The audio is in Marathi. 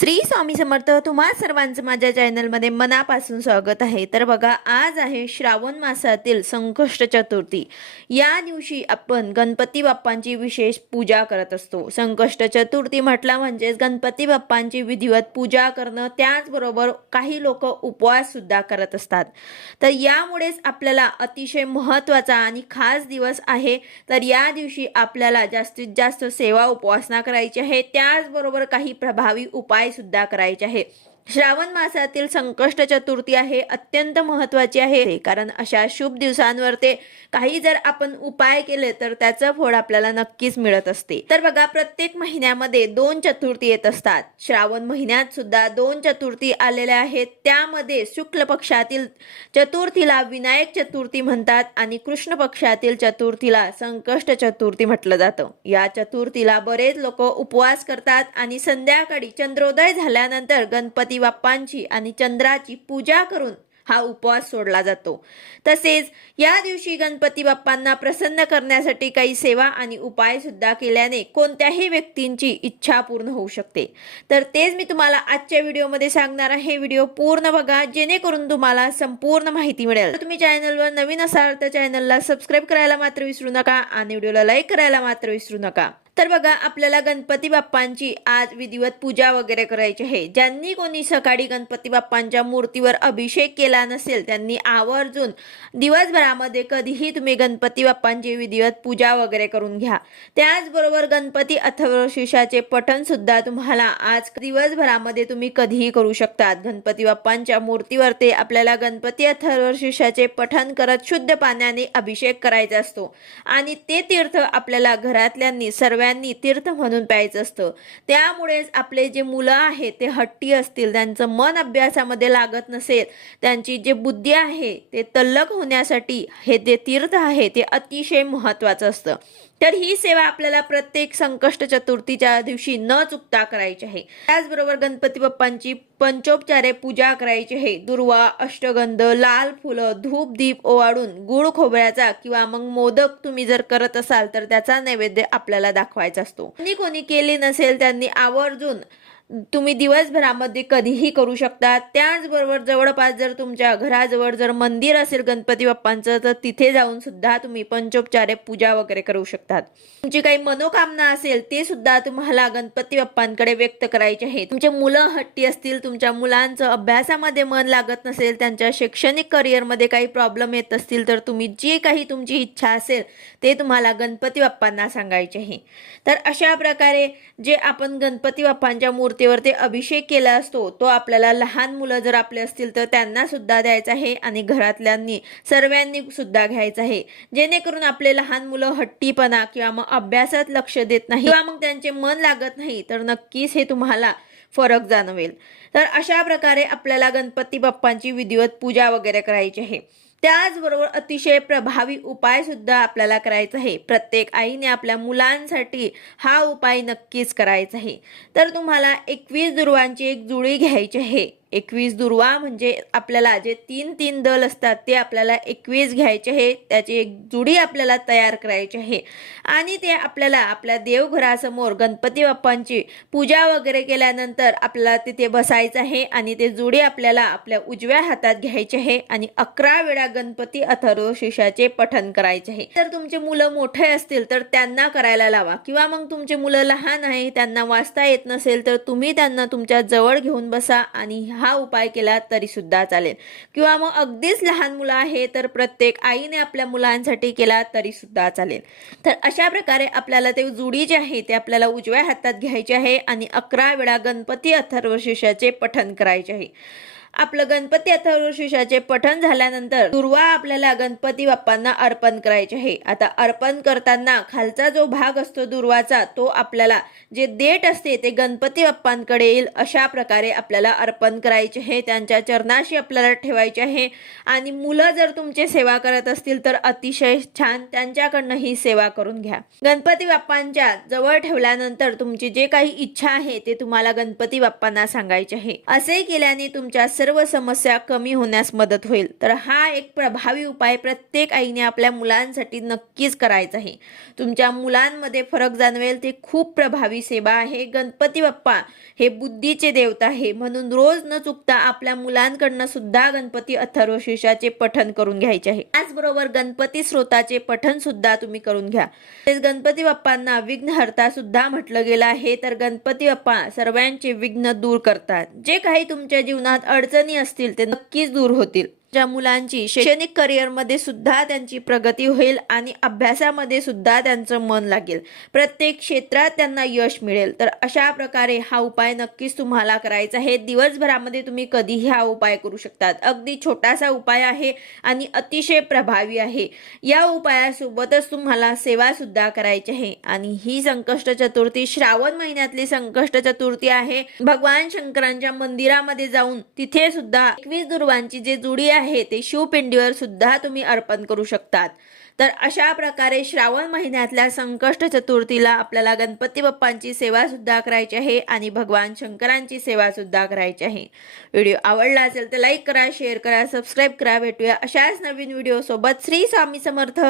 श्री स्वामी समर्थ तुम्हा सर्वांचं माझ्या चॅनलमध्ये मनापासून स्वागत आहे. तर बघा आज आहे श्रावण मासातील संकष्ट चतुर्थी. या दिवशी आपण गणपती बाप्पांची विशेष पूजा करत असतो. संकष्ट चतुर्थी म्हटलं म्हणजेच गणपती बाप्पांची विधिवत पूजा करणं. त्याचबरोबर काही लोक उपवास सुद्धा करत असतात. तर यामुळेच आपल्याला अतिशय महत्त्वाचा आणि खास दिवस आहे. तर या दिवशी आपल्याला जास्तीत जास्त सेवा उपासना करायची आहे. त्याचबरोबर काही प्रभावी उपाय सुद्धा करायचे आहे. श्रावण मासातील संकष्ट चतुर्थी आहे अत्यंत महत्वाची आहे. कारण अशा शुभ दिवसांवर ते काही जर आपण उपाय केले तर त्याचं फळ आपल्याला नक्कीच मिळत असते. तर बघा प्रत्येक महिन्यामध्ये दोन चतुर्थी येत असतात. श्रावण महिन्यात सुद्धा दोन चतुर्थी आलेल्या आहेत. त्यामध्ये शुक्ल पक्षातील चतुर्थीला विनायक चतुर्थी म्हणतात आणि कृष्ण पक्षातील चतुर्थीला संकष्ट चतुर्थी म्हटलं जातं. या चतुर्थीला बरेच लोक उपवास करतात आणि संध्याकाळी चंद्रोदय झाल्यानंतर गणपती बाप्पांची आणि चंद्राची पूजा करून हा उपवास सोडला जातो. तसेच या दिवशी गणपती बाप्पांना प्रसन्न करण्यासाठी काही सेवा आणि उपाय सुद्धा केल्याने कोणत्याही व्यक्तींची इच्छा पूर्ण होऊ शकते. तर तेच मी तुम्हाला आजच्या व्हिडिओमध्ये सांगणार आहे. व्हिडिओ पूर्ण बघा जेणेकरून तुम्हाला संपूर्ण माहिती मिळेल. तर तुम्ही चॅनलवर नवीन असाल तर चॅनलला सबस्क्राईब करायला मात्र विसरू नका आणि व्हिडिओला लाईक करायला मात्र विसरू नका. तर बघा आपल्याला गणपती बाप्पांची आज विधिवत पूजा वगैरे करायची आहे. ज्यांनी कोणी सकाळी गणपती बाप्पांच्या मूर्तीवर अभिषेक केला नसेल त्यांनी आवर्जून दिवसभरामध्ये कधीही तुम्ही गणपती बाप्पांची विधिवत पूजा वगैरे करून घ्या. त्याचबरोबर गणपती अथर्वशीर्षाचे पठन सुद्धा तुम्हाला आज दिवसभरामध्ये तुम्ही कधीही करू शकतात. गणपती बाप्पांच्या मूर्तीवर ते आपल्याला गणपती अथर्वशीर्षाचे पठण करत शुद्ध पाण्याने अभिषेक करायचा असतो. आणि ते तीर्थ आपल्याला घरातल्यांनी सर्व सगळ्यांनी तीर्थ म्हणून प्यायचं असतं. त्यामुळेच आपले जे मुलं आहेत ते हट्टी असतील त्यांचं मन अभ्यासामध्ये लागत नसेल त्यांची जे बुद्धी आहे ते तल्लक होण्यासाठी हे जे तीर्थ आहे ते अतिशय महत्त्वाचं असतं. तर ही सेवा आपल्याला प्रत्येक संकष्ट चतुर्थीच्या दिवशी न चुकता करायची आहे. त्याचबरोबर गणपती बाप्पांची पंचोपचारे पूजा करायची आहे. दुर्वा अष्टगंध लाल फुलं धूप दीप ओवाळून गुळ खोबऱ्याचा किंवा मग मोदक तुम्ही जर करत असाल तर त्याचा नैवेद्य आपल्याला दाखवायचा असतो. कोणी कोणी केली नसेल त्यांनी आवर्जून तुम्ही दिवसभरामध्ये कधीही करू शकता. त्याचबरोबर जवळपास जर तुमच्या घराजवळ जर मंदिर असेल गणपती बाप्पांचं तर तिथे जाऊन सुद्धा तुम्ही पंचोपचारे पूजा वगैरे करू शकतात. तुमची काही मनोकामना असेल ते सुद्धा तुम्हाला गणपती बाप्पांकडे व्यक्त करायचे आहे तुमचे मुलं हट्टी असतील तुमच्या मुलांचं अभ्यासामध्ये मन लागत नसेल त्यांच्या शैक्षणिक करिअरमध्ये काही प्रॉब्लेम येत असतील तर तुम्ही जे काही तुमची इच्छा असेल ते तुम्हाला गणपती बाप्पांना सांगायचे आहे. तर अशा प्रकारे जे आपण गणपती बाप्पांच्या मूर्ती मूर्तीवर ते अभिषेक केला असतो तो आपल्याला लहान मुलं जर आपले असतील तर त्यांना सुद्धा द्यायचा आहे आणि घरातल्यांनी सर्वांनी सुद्धा घ्यायचं आहे. जेणेकरून आपले लहान मुलं हट्टीपणा किंवा मग अभ्यासात लक्ष देत नाही किंवा मग त्यांचे मन लागत नाही तर नक्कीच हे तुम्हाला फरक जाणवेल. तर अशा प्रकारे आपल्याला गणपती बाप्पांची विधिवत पूजा वगैरे करायची आहे. त्याचबरोबर अतिशय प्रभावी उपाय सुद्धा आपल्याला करायचा आहे. प्रत्येक आईने आपल्या मुलांसाठी हा उपाय नक्कीच करायचा आहे. तर तुम्हाला एकवीस दुर्वांची एक जुळी घ्यायची आहे. एकवीस दुर्वा म्हणजे आपल्याला जे तीन तीन दल असतात ते आपल्याला एकवीस घ्यायचे आहे. त्याची एक जुडी आपल्याला तयार करायची आहे. आणि ते आपल्याला आपल्या देवघरासमोर गणपती बाप्पांची पूजा वगैरे केल्यानंतर आपल्याला तिथे बसायचं आहे आणि ते जुडी आपल्याला आपल्या उजव्या हातात घ्यायचे आहे आणि अकरा वेळा गणपती अथर्व शीर्षाचे पठन करायचे आहे. तर तुमचे मुलं मोठे असतील तर त्यांना करायला लावा. किंवा मग तुमचे मुलं लहान आहे त्यांना वाचता येत नसेल तर तुम्ही त्यांना तुमच्या जवळ घेऊन बसा आणि हा उपाय केला तरी सुद्धा चालेल. किंवा मग अगदीच लहान मुलं आहे तर प्रत्येक आईने आपल्या मुलांसाठी केला तरी सुद्धा चालेल. तर अशा प्रकारे आपल्याला ते जुडी जे आहे ते आपल्याला उजव्या हातात घ्यायचे आहे आणि अकरा वेळा गणपती अथर्वशीर्षाचे पठण करायचे आहे. आपलं गणपती अथर्वशीषाचे पठण झाल्यानंतर दुर्वा आपल्याला गणपती बाप्पांना अर्पण करायचे आहे. आता अर्पण करताना खालचा जो भाग असतो दुर्वाचा तो आपल्याला जे देठ असते ते गणपती बाप्पांकडे येईल अशा प्रकारे आपल्याला अर्पण करायचे आहे. त्यांच्या चरणाशी आपल्याला ठेवायचे आहे. आणि मुलं जर तुमचे सेवा करत असतील तर अतिशय छान त्यांच्याकडनं ही सेवा करून घ्या. गणपती बाप्पांच्या जवळ ठेवल्यानंतर तुमची जे काही इच्छा आहे ते तुम्हाला गणपती बाप्पांना सांगायचे आहे. असे केल्याने तुमच्या सर्व समस्या कमी होण्यास मदत होईल. तर हा एक प्रभावी उपाय प्रत्येक आईने आपल्या मुलांसाठी नक्कीच करायचा आहे. तुमच्या मुलांमध्ये फरक जाणवेल ते खूप प्रभावी सेवा आहे. गणपती बाप्पा हे बुद्धीचे देवता आहे. म्हणून रोज न चुकता आपल्या मुलांकडनं सुद्धा गणपती अथर्वशीर्षाचे पठन करून घ्यायचे आहे. त्याचबरोबर गणपती स्रोताचे पठन सुद्धा तुम्ही करून घ्या. तसेच गणपती बाप्पांना विघ्नहर्ता सुद्धा म्हटलं गेलं आहे तर गणपती बाप्पा सर्वांचे विघ्न दूर करतात. जे काही तुमच्या जीवनात अडचण अडचणी असतील ते नक्कीच दूर होतील. ज्या मुलांची शैक्षणिक करिअरमध्ये सुद्धा त्यांची प्रगती होईल आणि अभ्यासामध्ये सुद्धा त्यांचं मन लागेल. प्रत्येक क्षेत्रात त्यांना यश मिळेल. तर अशा प्रकारे हा उपाय नक्कीच तुम्हाला करायचा आहे. दिवसभरामध्ये तुम्ही कधीही हा उपाय करू शकतात. अगदी छोटासा उपाय आहे आणि अतिशय प्रभावी आहे. या उपायासोबतच तुम्हाला सेवा सुद्धा करायची आहे. आणि ही संकष्ट चतुर्थी श्रावण महिन्यातली संकष्ट चतुर्थी आहे. भगवान शंकरांच्या मंदिरामध्ये जाऊन तिथे सुद्धा एकवीस दुर्वांची जे जुडी आहे ते शिवपिंडीवर सुद्धा तुम्ही अर्पण करू शकतात. तर अशा प्रकारे श्रावण महिन्यातल्या संकष्ट चतुर्थीला आपल्याला गणपती बाप्पांची सेवा सुद्धा करायची आहे आणि भगवान शंकरांची सेवा सुद्धा करायची आहे. व्हिडिओ आवडला असेल तर लाईक करा शेअर करा सबस्क्राईब करा. भेटूया अशाच नवीन व्हिडिओ सोबत श्री स्वामी समर्थ.